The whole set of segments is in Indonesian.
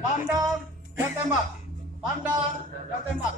Pandang dan tembak. Pandang dan tembak.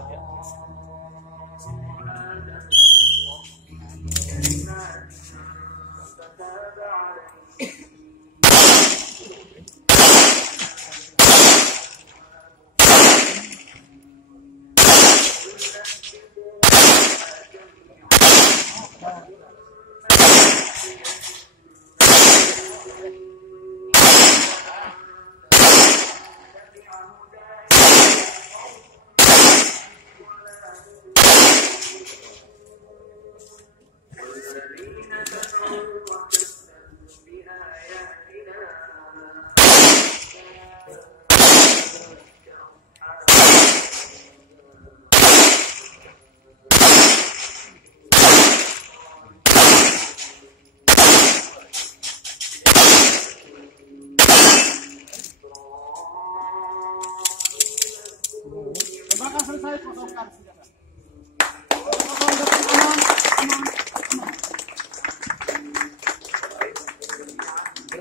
Tembakan selesai, kosongkan senjata.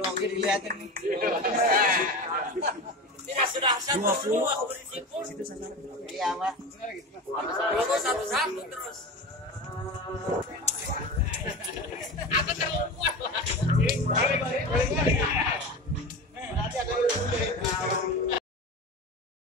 Oke, dilihatin nih. Tidak sudah 20 aku beri simpul. Iya, Pak. Aku satu-satu terus.